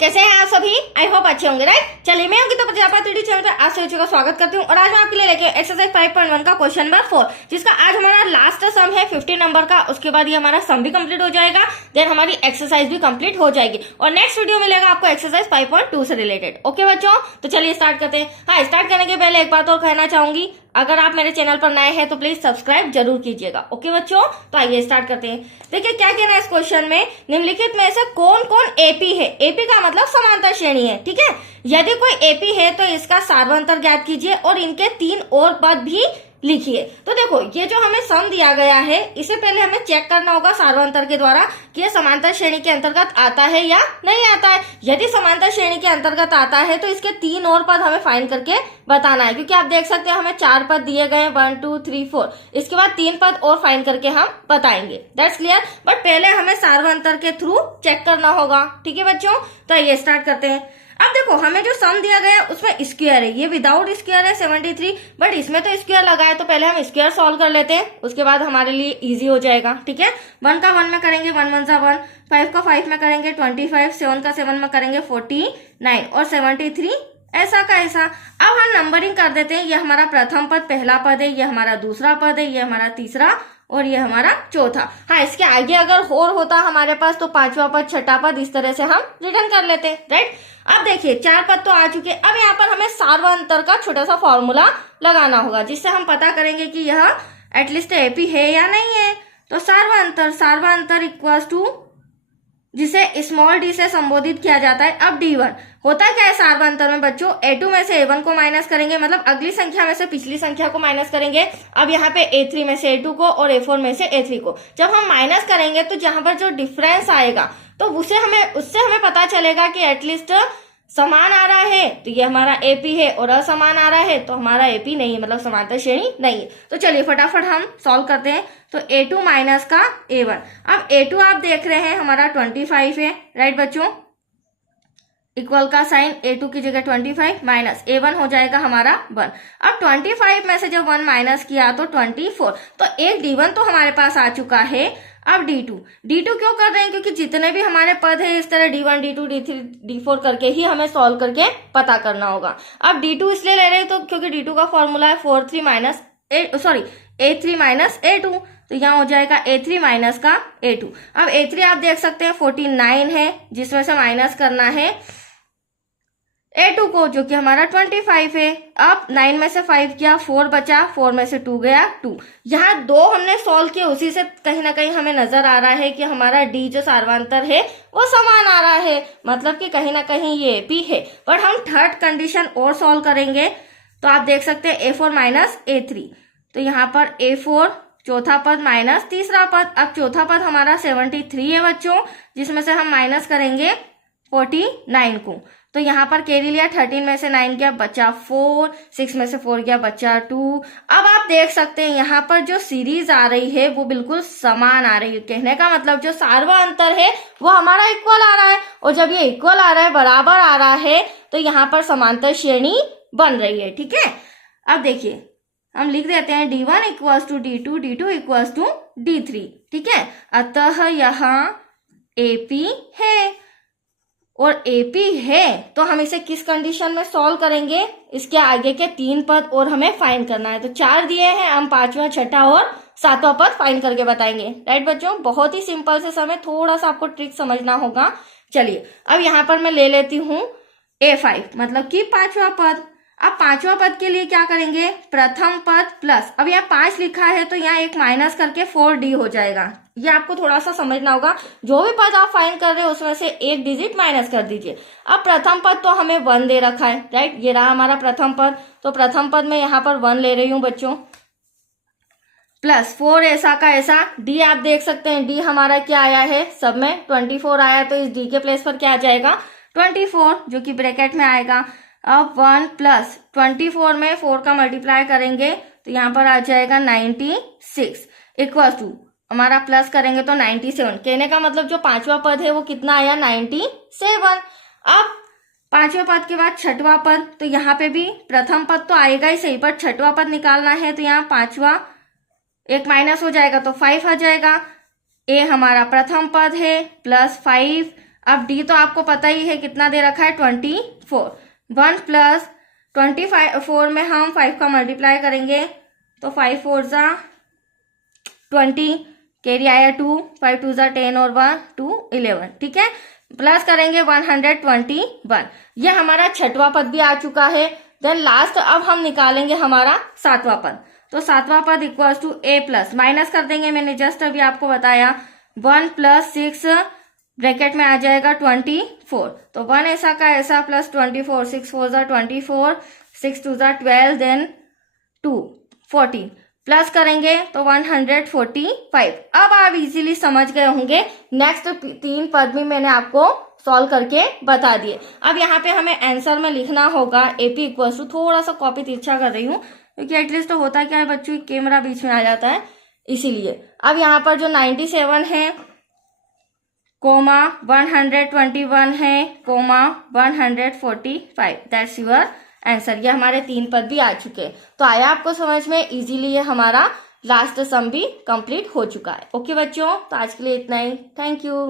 कैसे हैं आप सभी? आई होप अच्छे होंगे, राइट। चलिए, मैं हूं तो प्रजापति यूट्यूब चैनल पर आप सभी का स्वागत करती हूँ और आज मैं आपके लिए लेके एक्सरसाइज 5.1 का क्वेश्चन नंबर 4, जिसका आज हमारा लास्ट सम है 15 नंबर का। उसके बाद ये हमारा सम भी कंप्लीट हो जाएगा, देन हमारी एक्सरसाइज भी कंप्लीट हो जाएगी और नेक्स्ट वीडियो मिलेगा आपको एक्सरसाइज 5.2 से रिलेटेड। ओके बच्चों, तो चलिए स्टार्ट करते हैं। हाँ, स्टार्ट करने के पहले एक बात और कहना चाहूंगी, अगर आप मेरे चैनल पर नए हैं तो प्लीज सब्सक्राइब जरूर कीजिएगा। ओके बच्चों, तो आइए स्टार्ट करते हैं। देखिए क्या कहना है इस क्वेश्चन में, निम्नलिखित में से कौन कौन एपी है। एपी का मतलब समांतर श्रेणी है, ठीक है। यदि कोई एपी है तो इसका सार्वंतर ज्ञात कीजिए और इनके 3 और पद भी लिखिए। तो देखो, ये जो हमें सम दिया गया है, इससे पहले हमें चेक करना होगा सार्वंतर के द्वारा कि ये समांतर श्रेणी के अंतर्गत आता है या नहीं आता है। यदि समांतर श्रेणी के अंतर्गत आता है तो इसके 3 और पद हमें फाइंड करके बताना है, क्योंकि आप देख सकते हैं हमें 4 पद दिए गए हैं, 1 2 3 4। इसके बाद 3 पद और फाइंड करके हम बताएंगे, दैट्स क्लियर। बट पहले हमें सार्वंतर के थ्रू चेक करना होगा, ठीक है बच्चों। तो ये स्टार्ट करते हैं। अब देखो, हमें जो सम दिया गया उसमें स्क्वायर है, ये विदाउट स्क्वायर है 73, बट इसमें तो स्क्वायर लगा है, तो पहले हम स्क्वायर सॉल्व कर लेते हैं, उसके बाद हमारे लिए इजी हो जाएगा, ठीक है। 1 का 1 में करेंगे 1 1 सा 1, 5 का 5 में करेंगे 25, 7 का 7 में करेंगे 49 और 73 ऐसा का ऐसा। अब हम नंबरिंग कर देते हैं। ये हमारा प्रथम पद पहला पद है, ये हमारा दूसरा पद है, ये हमारा तीसरा और ये हमारा चौथा। हाँ, इसके आगे अगर और होता हमारे पास तो 5वां पद, 6ठा पद, इस तरह से हम रिटर्न कर लेते हैं, राइट। अब देखिए 4 पद तो आ चुके। अब यहाँ पर हमें सार्वंतर का छोटा सा फॉर्मूला लगाना होगा, जिससे हम पता करेंगे कि यह एटलीस्ट एपी है या नहीं है। तो सार्वंतर इक्वल्स टू, जिसे स्मॉल डी से संबोधित किया जाता है। अब D1 होता क्या है सार्वंतर में बच्चों, A2 में से A1 को माइनस करेंगे, मतलब अगली संख्या में से पिछली संख्या को माइनस करेंगे। अब यहाँ पे A3 में से A2 को और A4 में से A3 को जब हम माइनस करेंगे तो जहां पर जो डिफरेंस आएगा तो उससे हमें पता चलेगा कि एटलीस्ट समान आ रहा है तो ये हमारा एपी है, और असमान आ रहा है तो हमारा एपी नहीं है, मतलब समांतर श्रेणी नहीं है। तो चलिए फटाफट हम सॉल्व करते हैं। तो A2 माइनस का A1, अब A2 आप देख रहे हैं हमारा 25 है, राइट बच्चों। इक्वल का साइन, A2 की जगह 25 माइनस A1 हो जाएगा हमारा 1। अब 25 में से जब 1 माइनस किया तो 24, तो एक D1 तो हमारे पास आ चुका है। अब D2 क्यों कर रहे हैं, क्योंकि जितने भी हमारे पद है इस तरह D1 D2 D3 D4 करके ही हमें सॉल्व करके पता करना होगा। अब D2 इसलिए ले रहे हैं तो क्योंकि D2 का फॉर्मूला है A3 माइनस A2, तो यहाँ हो जाएगा A3 माइनस का A2। अब A3 आप देख सकते हैं 49 है, जिसमें से माइनस करना है A2 को, जो कि हमारा 25 है। अब 9 में से 5 किया, 4 बचा, 4 में से 2 गया 2। यहाँ 2 हमने सॉल्व किया, उसी से कहीं ना कहीं हमें नजर आ रहा है कि हमारा D जो सार्वंतर है वो समान आ रहा है, मतलब कि कहीं ना कहीं ये एपी है। पर हम थर्ड कंडीशन और सॉल्व करेंगे, तो आप देख सकते हैं A4 माइनस A3, तो यहाँ पर A4 चौथा पद माइनस तीसरा पद। अब चौथा पद हमारा 73 है बच्चों, जिसमें से हम माइनस करेंगे 49 को, तो यहाँ पर कैरी लिया, 13 में से 9 गया बचा 4, 6 में से 4 गया बचा 2। अब आप देख सकते हैं यहाँ पर जो सीरीज आ रही है वो बिल्कुल समान आ रही है। कहने का मतलब जो सार्वंतर है वो हमारा इक्वल आ रहा है, और जब ये इक्वल आ रहा है, बराबर आ रहा है, तो यहाँ पर समांतर श्रेणी बन रही है, ठीक है। अब देखिए हम लिख देते हैं D1 equals to D2, D2 equals to D3, ठीक है। अतः यहाँ AP है, और एपी है तो हम इसे किस कंडीशन में सॉल्व करेंगे, इसके आगे के 3 पद और हमें फाइंड करना है। तो 4 दिए हैं, हम 5वां 6ठा और 7वां पद फाइंड करके बताएंगे, राइट बच्चों। बहुत ही सिंपल से समय, थोड़ा सा आपको ट्रिक समझना होगा। चलिए अब यहाँ पर मैं ले लेती हूँ A5, मतलब कि 5वां पद। अब 5वां पद के लिए क्या करेंगे, प्रथम पद प्लस, अब यहाँ 5 लिखा है तो यहाँ एक माइनस करके 4D हो जाएगा। ये आपको थोड़ा सा समझना होगा, जो भी पद आप फाइंड कर रहे हो उसमें से एक डिजिट माइनस कर दीजिए। अब प्रथम पद तो हमें 1 दे रखा है, राइट, ये रहा हमारा प्रथम पद, तो प्रथम पद में यहाँ पर 1 ले रही हूँ बच्चों, प्लस 4 ऐसा का ऐसा। D आप देख सकते हैं, D हमारा क्या आया है, सब में 24 आया, तो इस D के प्लेस पर क्या आ जाएगा 24, जो कि ब्रैकेट में आएगा। अब 1 प्लस 24 में 4 का मल्टीप्लाई करेंगे तो यहाँ पर आ जाएगा 96 इक्वल्स टू, हमारा प्लस करेंगे तो 97। कहने का मतलब जो 5वां पद है वो कितना आया 97। अब 5वें पद के बाद 6वां पद, तो यहाँ पे भी प्रथम पद तो आएगा ही सही, पर 6वां पद निकालना है, तो यहाँ 5वां एक माइनस हो जाएगा तो 5 आ जाएगा। ए हमारा प्रथम पद है प्लस 5। अब डी तो आपको पता ही है कितना दे रखा है 24। 1 प्लस 24 में हम 5 का मल्टीप्लाई करेंगे तो 5 4 जा 20, कैरी आया 2, 5 2 जा 10 और 1 2 11, ठीक है। प्लस करेंगे 121, ये हमारा छठवां पद भी आ चुका है। देन लास्ट अब हम निकालेंगे हमारा सातवां पद, तो सातवां पद equals to A plus, minus कर देंगे, मैंने जस्ट अभी आपको बताया 1 प्लस 6 ब्रैकेट में आ जाएगा 24, तो 1 ऐसा का ऐसा प्लस 24, 6 4 जा 24, 6 2 जा 12, देन 2 14, प्लस करेंगे तो 145। अब आप इजीली समझ गए होंगे, नेक्स्ट 3 पद भी मैंने आपको सॉल्व करके बता दिए। अब यहाँ पे हमें आंसर में लिखना होगा एपी इक्वल्स टू, थोड़ा सा कॉपी तिरछा कर रही हूँ क्योंकि एटलीस्ट तो होता क्या है बच्चों, कैमरा बीच में आ जाता है इसीलिए। अब यहाँ पर जो 97 है कोमा 121 है कोमा 145, दैट्स योर आंसर। ये हमारे 3 पद भी आ चुके। तो आया आपको समझ में, इजीली ये हमारा लास्ट सम भी कंप्लीट हो चुका है। ओके बच्चों, तो आज के लिए इतना ही। Thank you.